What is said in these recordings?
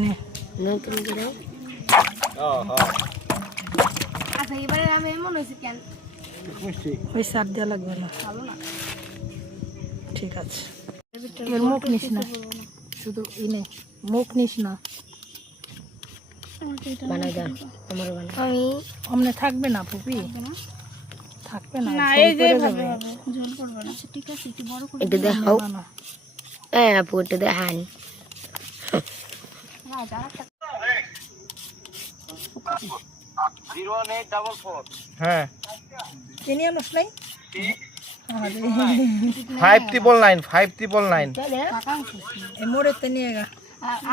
না তুমি দাও আচ্ছা এবারে আমি মনে হচ্ছে কেন ওই সার দেওয়া লাগবে না ভালো না ঠিক আছে এর মুখ নিস না শুধু ইনে মুখ নিস না বানাই দাও আমার বানাই আমি অমনে থাকবে না পুপি থাকবে না না এই যে ভাবে ঝোল করব না আচ্ছা ঠিক আছে একটু বড় করে এটা দেখাও না, না। আপু এটা দেখান হ্যাঁ যারা 01844 হ্যাঁ চিনি আনস নাই 5399 টাকা এই মোড়েতে নিয়ে গা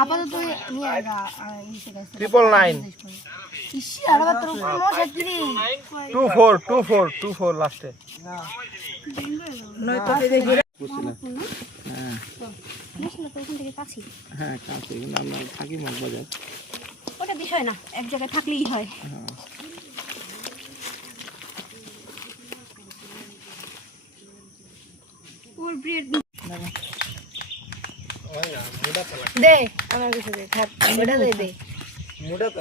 আপাতত নিয়ে আগা ইসে গেছে 999 ইসি আর আবার তোর মশা কিরে 24 লাস্টে নয় তো দেখি নিস না তো ওখান থেকে কাছি হ্যাঁ কাছে কিন্তু আমরা থাকি মগবাজার ওটা বিষয় না এক জায়গায় থাকলেই হয় ওর ব্রেড দে আমার কাছে দে থাক ওটা দে দে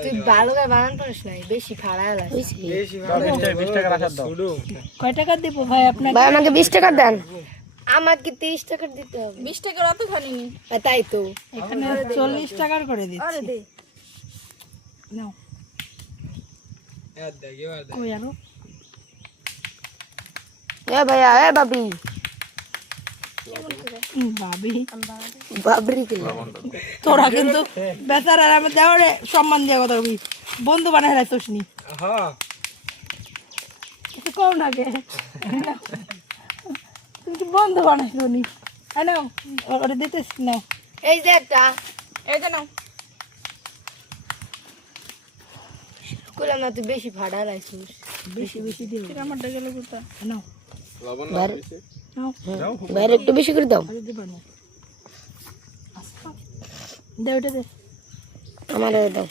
তুই ভালো করে বানান পারিস নাই বেশি ফাড়া লাগছে 20 টাকা রাখার দাও কয় টাকা দিব ভাই আপনাকে ভাই আমাকে 20 টাকা দেন আমাকে 30 টাকা দিতে হবে 20 টাকার অত খানি নি তাই তো এখানে 40 টাকার করে দিচ্ছি দে নাও কই আরো এ ভাইয়া এ বাবি ভাবি বাবরি কে তোরা কিন্তু বেচারা আর আমার দেওয়ারে সম্মান দিয়ে কথা কবি বন্ধু বানাই রাখতোস নি হ্যাঁ কম লাগে তুমি কি বন্ধু বানাইছো নি নাও ওরে দিতেছ নাও এই যে একটা এই যে নাও কইলা না তুই বেশি ফাড়া লাগছিস বেশি বেশি দিও আমার ডা গেল কোথা নাও নাও বাইরে একটু বেশি করে দাও আরে দিবা না দে ওটা দে আমার দাও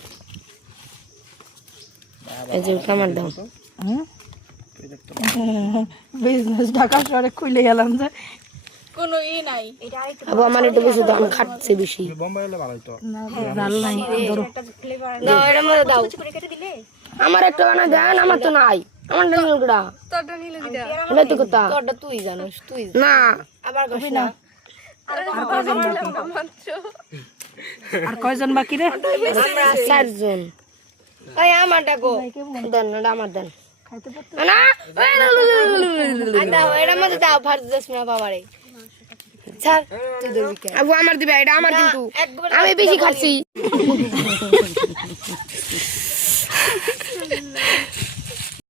এই যে ওটা আমার দাও বিজনেস ঢাকা শহরে খুলে গেলাম যে কোনো নাই এটা আরেকটু আবু আমার একটু বেশি দাও আমি খাচ্ছি বেশি বোম্বাই হলে ভালো হতো না ডাল নাই ধরো একটা ফ্লেভার দাও এর মধ্যে দাও করে কেটে দিলে আমার একটা বানা দেন আমার তো নাই আমার ডালগুড়া তোরটা নিলে দিদা হলে তো কথা তোরটা তুই জানিস তুই না আবার কবি না আর কয়জন বাকি রে আমরা 4 জন ওই আমারটা গো দেন না আমার দেন খাইতে পারতো না দাও এর মধ্যে দাও ফার্স্ট 10 মিনিট বাবারে স্যার তুই ধরবি কে আবু আমার দিবে এটা আমার কিন্তু আমি বেশি খাচ্ছি